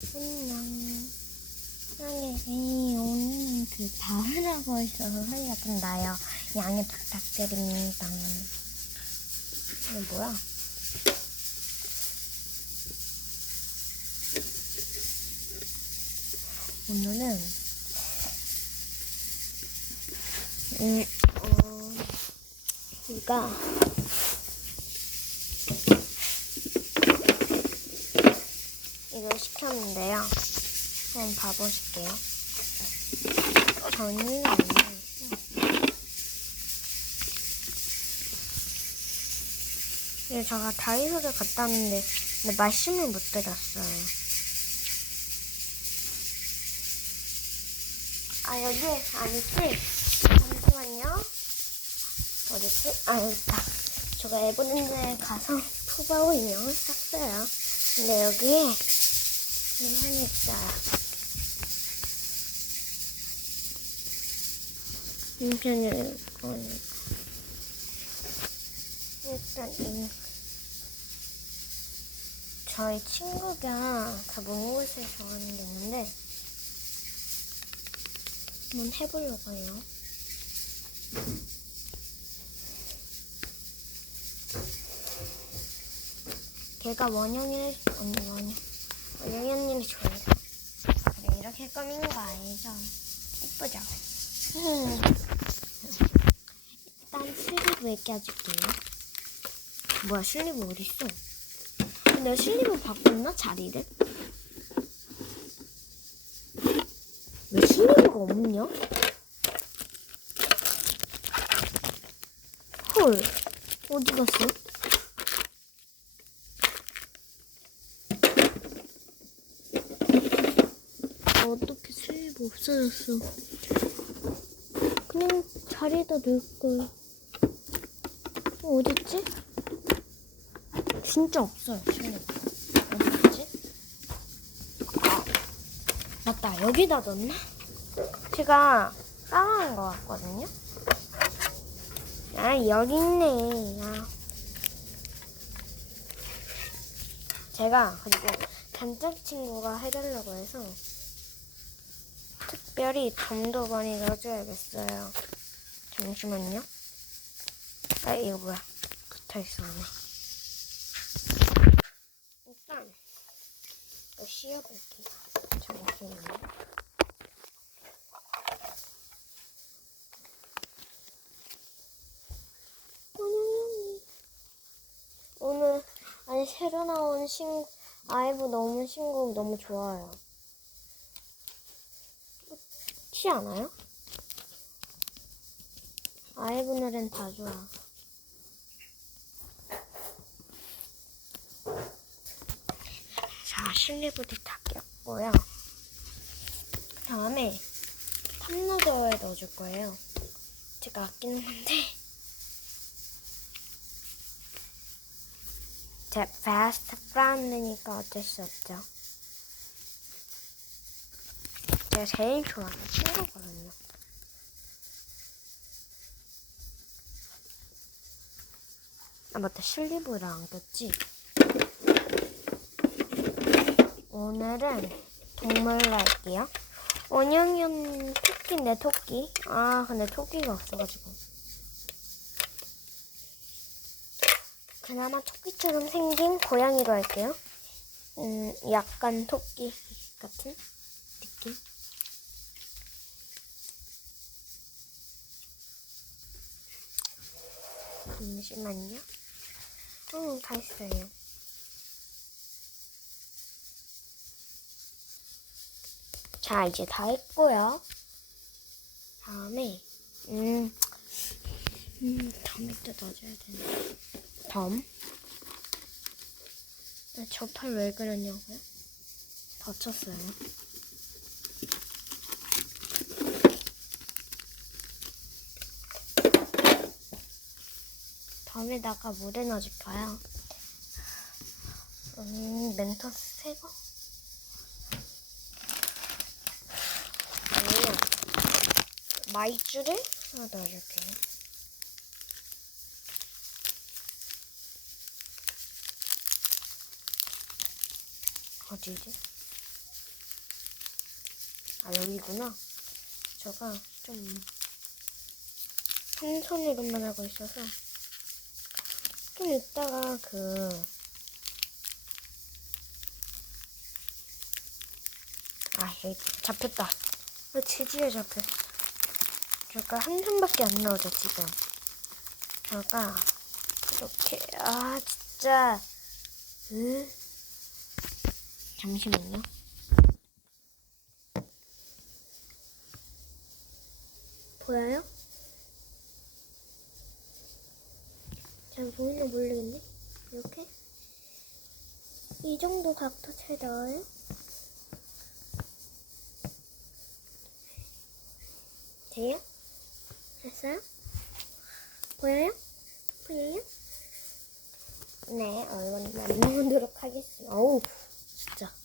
안녕. 여기 오늘 그 바울하고 있어서 소리가 좀 나요. 양해 부탁드립니다. 이게 뭐야? 오늘은 음, 어, 이가 이걸 시켰는데요. 한번 봐보실게요. 전이는 안. 네, 제가 다이소를 갔다 왔는데 근데 말씀을 못 드렸어요. 아 여기 아니지? 잠시만요. 어딨지? 아 여기 있다. 제가 에버랜드에 가서 푸바오 인형을 샀어요. 근데 여기에 있어요. 인편을 이거는 일단 이 저희 친구가 다먼 곳에 정하는 게 있는데 한번 해보려고 해요. 걔가 원영이를 언니 원영 원영이 언니를 좋아해서 그래 이렇게 꾸민 거 아니죠? 예쁘죠? 음. 일단 슬리브 얘기해줄게요. 뭐야 슬리브 어딨어? 근데 슬리브 바꿨나 자리를? 왜 슬리브가 없냐? 헐 어디 갔어? 어떻게 슬리브 없어졌어? 그냥 자리에다 넣을걸. 어, 어딨지? 진짜 없어요, 슬리브. 어딨지? 아, 맞다. 여기다 넣었나? 제가 까먹은 것 같거든요? 아, 여기 있네. 아. 제가, 그리고 단짝 친구가 해달라고 해서 특별히 덤도 많이 넣어줘야겠어요. 잠시만요. 아, 이거 뭐야. 붙어 있었네. 일단, 이거 씌워볼게요. 잠시만요. 오늘, 아니, 새로 나온 신, 아이브 너무 신곡 너무 좋아요. 티 않아요? 아이브 노래는 다 좋아. 자, 실리브도 다 꼈고요. 그 다음에 탑노더에 넣어줄 거예요. 제가 아끼는 건데. 제 베스트 프렌드니까 어쩔 수 없죠. 제가 제일 좋아하는 친구거든요. 아 맞다 실리브를 안 꼈지? 오늘은 동물로 할게요. 원영이는 토끼인데 토끼. 아 근데 토끼가 없어가지고. 그나마 토끼처럼 생긴 고양이로 할게요. 음 약간 토끼 같은 느낌. 잠시만요. 응, 다 있어요. 자, 이제 다 했고요. 다음에, 음, 음, 덤이 또 넣어줘야 되네. 덤. 아, 저팔 왜 그러냐고요? 다쳤어요. 덤에다가 물에 넣어줄까요? 음, 멘토스 새거? 아니면 마이쮸를 하나 넣어줄게요. 어디지? 아 여기구나. 제가 좀 한 손으로만 하고 있어서 좀 이따가 그 아, 잡혔다. 아, 드디어 잡혔어. 제가 한 손밖에 안 나오죠, 지금. 제가 이렇게 아 진짜 으 잠시만요. 보여요? 잘 보이나 모르겠네. 이렇게. 이 정도 각도 잘 나와요? 돼요? 됐어요? 보여요? 보여요? 네, 얼른 만들어보도록 하겠습니다. 어우, 진짜.